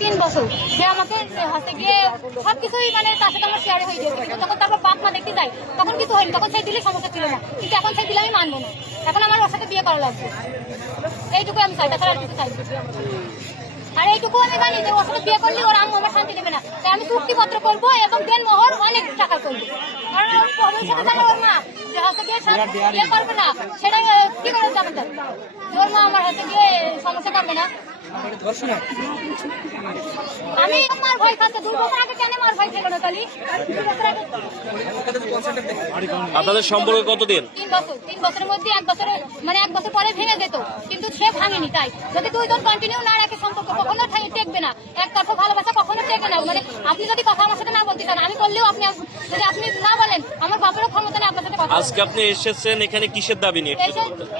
3 বছর সে আমাকে হাতে গিয়ে সবকিছুই মানে তার সাথে আমার শেয়ারে হয়ে গেছে। তখন তারপর বাপ মা দেখতে যাই, তখন কিছু হয়নি, তখন সেই দিলে সমস্যা ছিল না, কিন্তু এখন সেই দিলে আমি মানবো না। এখন আমার ওর সাথে বিয়ে করা লাগবে, এইটুকু আমি চাই, তাছাড়া আর কিছু চাই। আর এইটুকু আমি জানি যে ওর সাথে বিয়ে করলে ওর আম্মু আমার শান্তি দেবে না, তাই আমি চুক্তিপত্র করবো এবং দেন মোহর অনেক টাকা করবো। কারণ ভবিষ্যতে জানে ওর মা যে হাতে গিয়ে বিয়ে করবে না, সেটা কি করে যাবে, ওর মা আমার হাতে গিয়ে সমস্যা করবে না। আমি মার ভয় খাচ্ছে, 2 বছর আগে কেন মার ভয় ছিল না তালি? আপনাদের সম্পর্ক কতদিন? 3 বছরের মধ্যে 1 বছর মানে 1 বছর পরে ভেঙে যেত, কিন্তু সে ভাঙেনি। তাই যদি 2 জন কন্টিনিউ না রাখে সম্পর্ক কখনো টেকবে না, একতরফা ভালোবাসা কখনো টেকে না। মানে আপনি যদি কথা আমার সাথে না বলতে চান, আমি বললেও আপনি যদি আপনি না বলেন, আমার বাপেরও ক্ষমতা নেই আপনার সাথে কথা। আজকে আপনি এসেছেন এখানে কিসের দাবি নিয়ে?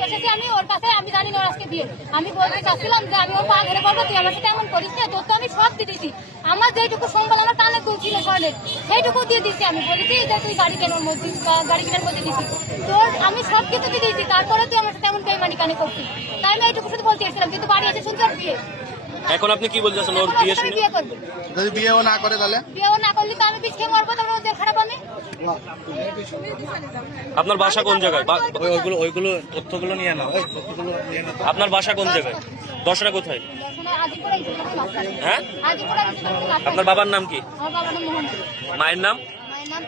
এসেছি আমি ওর কাছে, আমি জানি না ওর আজকে বিয়ে। আমি বলতে চাচ্ছিলাম যে আমি ওর পা ধরে বলবো, তুই আমার সাথে এমন করিস না, তোর তো আমি সব দিয়ে দিয়েছি। আমার যেটুকু সম্বল আমার কানে তুলছিল স্বর্ণের, সেইটুকু দিয়ে দিচ্ছি। আমি বলেছি যে তুই গাড়ি কেনার মধ্যে দিচ্ছি, তোর আমি সব কিছু দিয়ে দিয়েছি, তারপরে তুই আমার সাথে এমন বেইমানি কানে করছিস। তাই আমি এইটুকু শুধু বলতে এসেছিলাম, কিন্তু বাড়ি এসে শুনছি ওর বিয়ে। এখন আপনি কি বলতেছেন? ওর বিয়ে শুনে বিয়ে করবে, যদি বিয়েও না করে তাহলে বিয়েও না করলে তো আমি বিষ খেয়ে মরবো, তারপর ওদের খারাপ আমি। আপনার বাসা কোন জায়গায়? ওইগুলো তথ্যগুলো নিয়ে নাও। আপনার বাসা কোন জায়গায়? দর্শনা কোথায়? হ্যাঁ, আপনার বাবার নাম কি? আমার বাবার নাম মোহন। মায়ের নাম? মায়ের নাম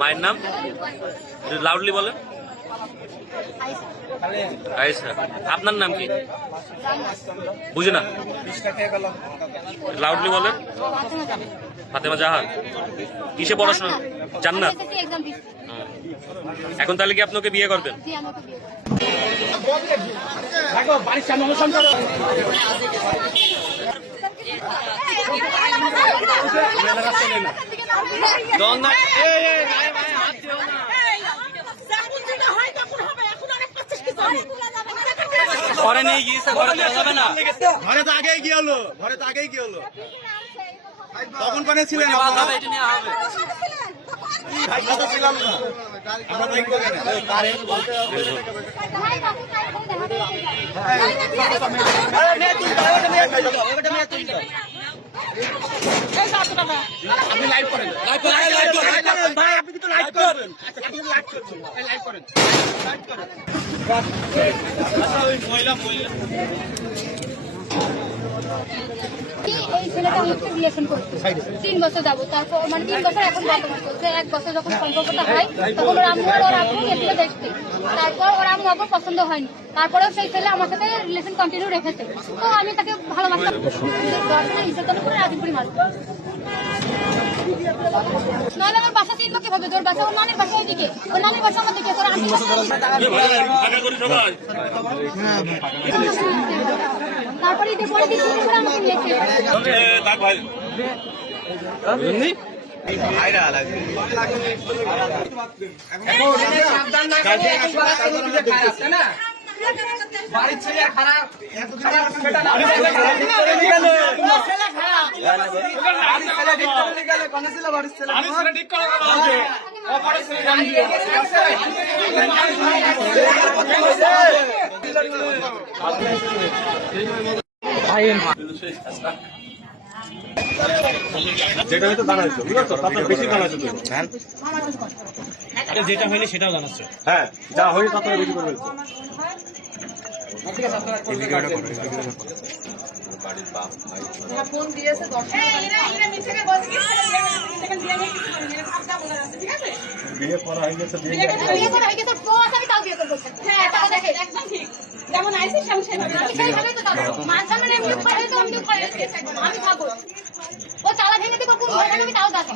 মায়ের নাম লাউডলি বলেন। আয়েশা। আয়েশা। আপনার নাম কি? বুঝি না, লাউডলি বলেন। ফাতেমা জাহান। কিসে পড়াশোনা? জান্নাত। এক্সাম দিচ্ছি। এখন তাহলে কি আপনাকে বিয়ে করবেন? জি, আমাকে বিয়ে করবে। ঘরে নিয়ে গিয়েছে, ঘরে তো যাবে না। ঘরে তো আগেই কি হলো? তখন কোনে ছিলেন? আমরা তো ছিলাম না। আমরা তো আপনি লাইভ করেন। ভাই আপনি কিন্তু লাইভ করবেন। লাইভ করেন। এই ছেলেটা আমাকে রিলেশন করছে 3 বছর যাবো, তারপর মানে 3 বছর এখন বর্তমান চলছে। 1 বছর যখন সম্পর্কটা হয়, তখন ওর আম্মু গেছিল দেখতে, তারপর ওর আম্মু আব্বুর পছন্দ হয়নি, তারপরেও সেই ছেলে আমার সাথে রিলেশন কন্টিনিউ রেখেছে। তো আমি তাকে ভালোবাসতাম, ইচ্ছা করে রাজিপুরি মারব। নাহলে আমার বাসা চিনলো কিভাবে? তোর বাসা ওর নানির বাসা ওইদিকে, ওর নানির বাসা আমার দিকে, তোর আন্টির বাসা। তারপরে ঈদের পরে দিন করে আমাকে নিয়েছে। বাড়ির ছেলে খারাপ, যেটা হয়তো জানাইছো, বুঝছো? তাতে বেশি জানাইছো তুমি। যেটা হইলে সেটাও জানাচ্ছে। হ্যাঁ, যা হয়েছে তাতে বেশি করে বলছো। ফোন দিয়েছে বিয়ে করা হয়ে গেছে, বিয়ে করা হয়ে গেছে, তো আমি তাও বিয়ে করবো। হ্যাঁ, তাও দেখে একদম ঠিক। যেমন আইসি সেইভাবে তো যাবো। মাঝখানে এমনি খাই তো আমি তো খাই, আমি খাবো। ও তালা ভেঙে দিবো, কোন ঘরে আমি তাও যাবো।